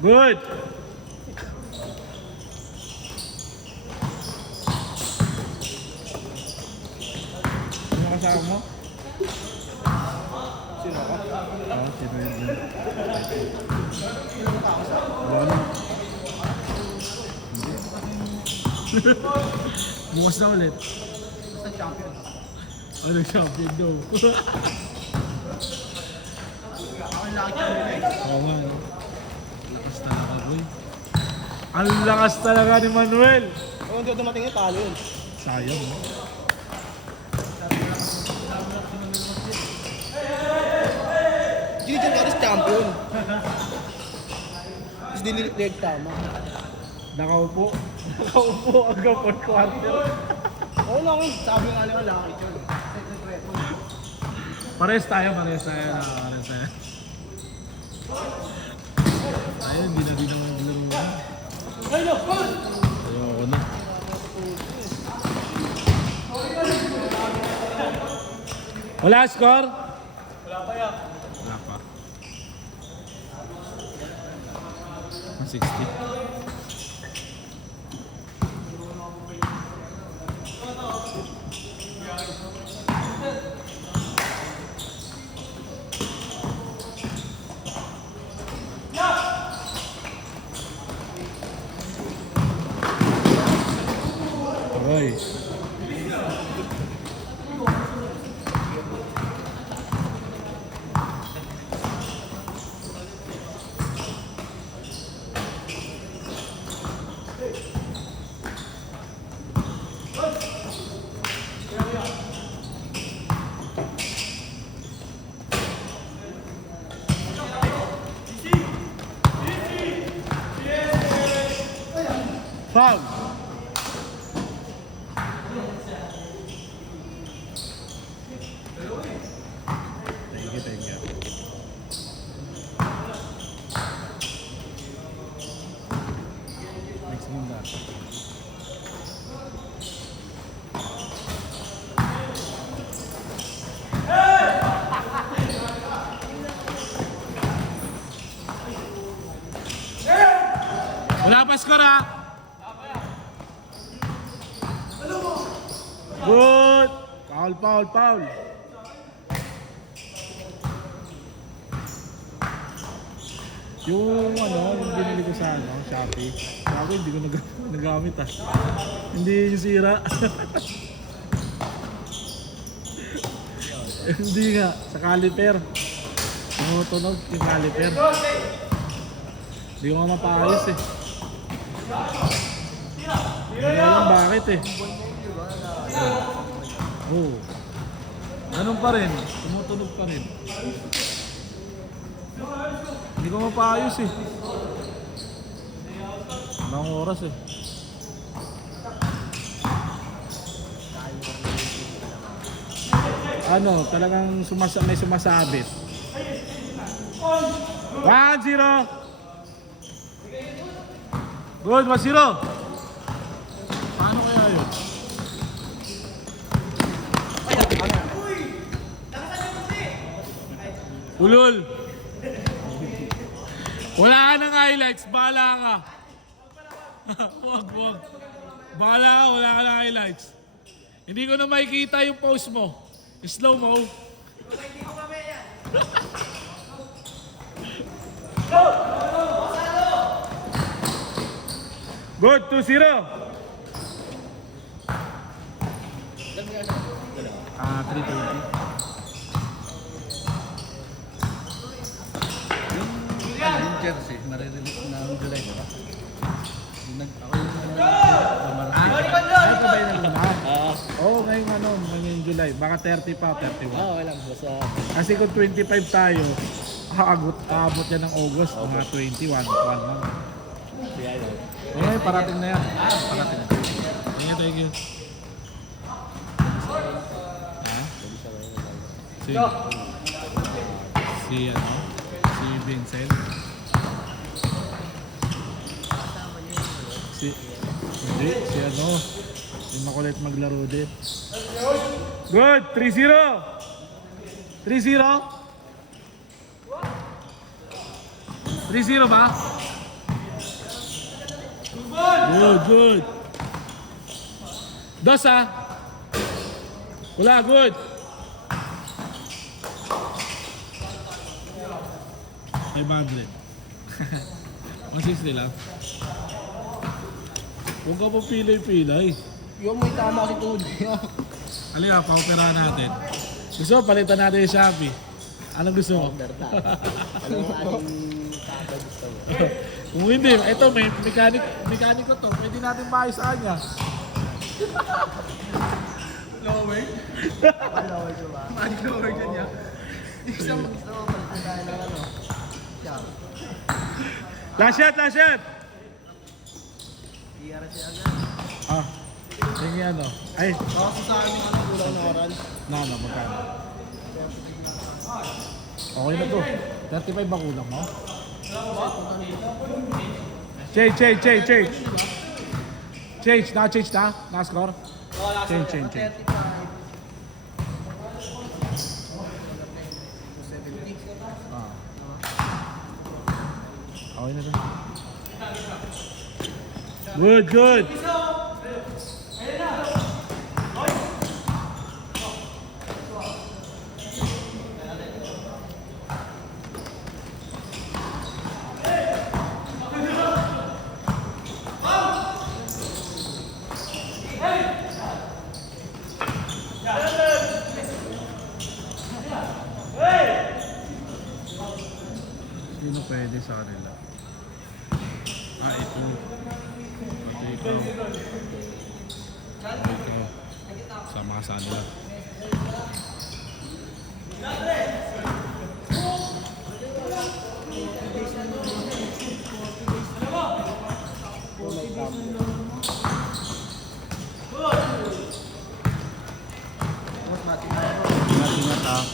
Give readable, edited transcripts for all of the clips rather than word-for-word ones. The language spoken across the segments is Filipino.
Good. Ano kasama mo? Sino ako? Oo, sino yun? Wala. Bukas na ulit. Basta champion. Ano champion daw? Ako ang laki champion eh. Oo nga, no? Lakas talaga, boy. Ang lakas talaga ni Manuel. Kung hindi ako dumating yung talo yun. Sayang, no? Gigi Garis champion. Tapos dinilig tama. Nakaupo. Nakaupo hanggang 4 quarter. Oo lang, sabi nga nila laki yun. Pares tayo. Pares tayo. Ayun, hindi na din naman laro na. Ayoko na. Wala score? Wala pa yan. Wala pa. 160. Aray. Foul. Thank you. Maximum na. Wala pa score ha? Good! Foul. Yung yung binili ko sa Shopee. Sabi, hindi ko nagamit ah. Hindi yung sira. Hindi nga, sa caliper. Tumutunog yung caliper. Hindi ko nga mapaayos eh. Hindi ko alam bakit eh. Oo. Ganun pa rin, tumutunog pa rin. Hindi ko mapaayos eh. Ilang oras eh. Talagang may sumasabit. 1-0. Good, 1-0. Paano kaya yun? Ulol. Wala ka ng highlights, bahala ka. Wag. Bahala ka, wala ka ng highlights. Hindi ko na makikita yung post mo. Slow mo. Good, 2-0. 320. Yung jersey, maririnig na ang July, diba? Ako yung Ay, pa ba yung naglaman? Oo, ngayong July. Baka 30 pa, 31. walang basta. Kasi kung 25 tayo, aabot yan ng August, mga 21, 1 month. Siya yun. Okay, parating na yan. Parating. Thank you. Ha? Si Vincent. Hindi, yung makulit maglaro din. Good, 3-0. 3-0? 3-0 ba? Good, good. Dos ah. Wala, good. 500. 160 lang. Huwag ka pa pilay-pilay. Yung may tama si Tuloy. Halika, paupirahan natin. Gusto mo, palitan natin yung Shopee. Anong gusto mo? Anong ating tata gusto mo? Kung hindi, ito may mechanic ko to. Pwede natin maayos sa kanya. Lower? Palaway ko ba? Magic lower dyan niya. Gusto mo palitan tayo ng ano? Siya. Last shot, last shot! Iyara siya agad. Ah, yung ano. Ay, Kasi sa amin ang kulang na oran. magkano? Okay na to. 35 ba kulang mo? Change. Change, naka-change na? Naka-score? Change. 70. Ah. Okay na to. Good. Sino pwede sa kanila? Ah, ito. Ito. Sama ka sa kanila. Ingat ah.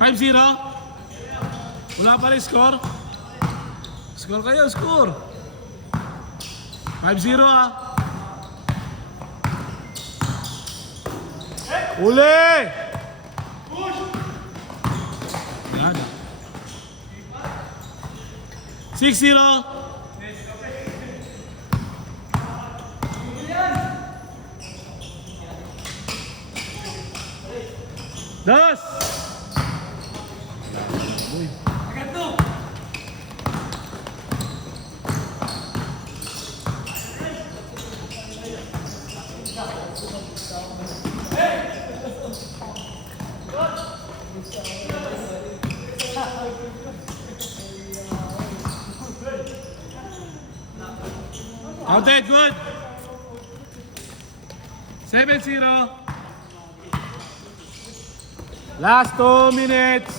Five zero. Wala pa rin score. Score kayo, score. 5-0 ah. Uli! Yan. 6-0. Dos! Counted, good. 7-0. Last 2 minutes.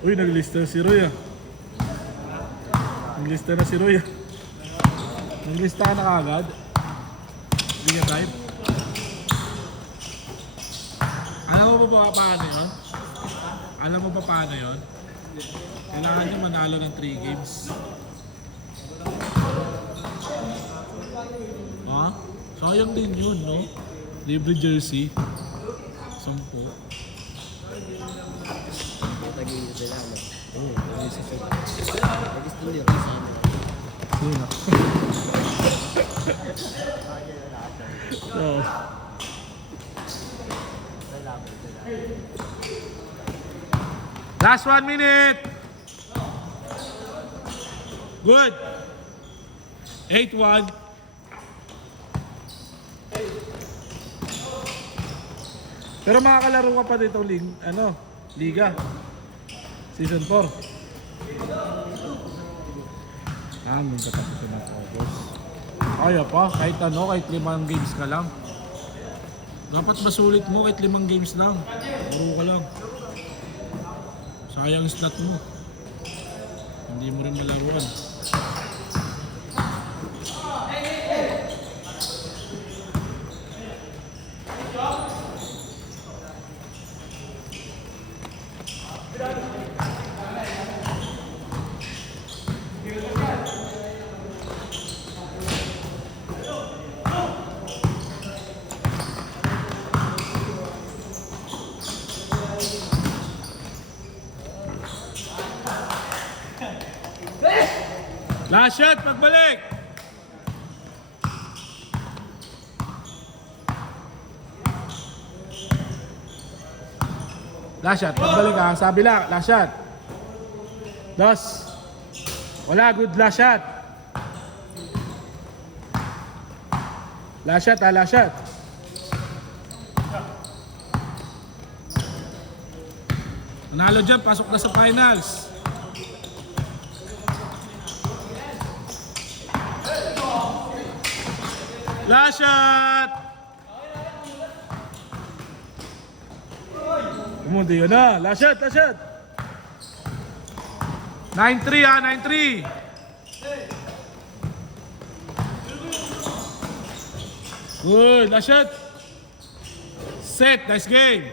Uy, naglista si Roy ah. Naglista na si Roy ah. Naglista ka na kagad. Hindi ka type. Alam mo ba paano yun? Alam mo ba paano yun? Kailangan nyo manalo ng 3 games. Ha? Sayang din yun, no? Libre jersey. 10. Tagilid sila, no? Oo, jersey siya. Gusto nyo rin sa amin. Yun ah. Oo. Last 1 minute. Good. 8-1. Pero makakalaro ka pa dito, Liga. Season 4. Hanggang katapusin ng August. Kaya pa, kahit kahit 5 games ka lang. Dapat masulit mo kahit 5 games lang. Puro ka lang. Sayang stat mo. Hindi mo rin malaruan. Last shot, pagbalik! Last shot, pagbalik ha. Sabi lang, last shot. Dos. Wala, good last shot. Last shot ha, last shot. Nanalo dyan, pasok na sa finals. Last shot! Kumundi yun na. Last shot, last shot. 9-3 ha, 9-3. Good, last shot. Set, nice game.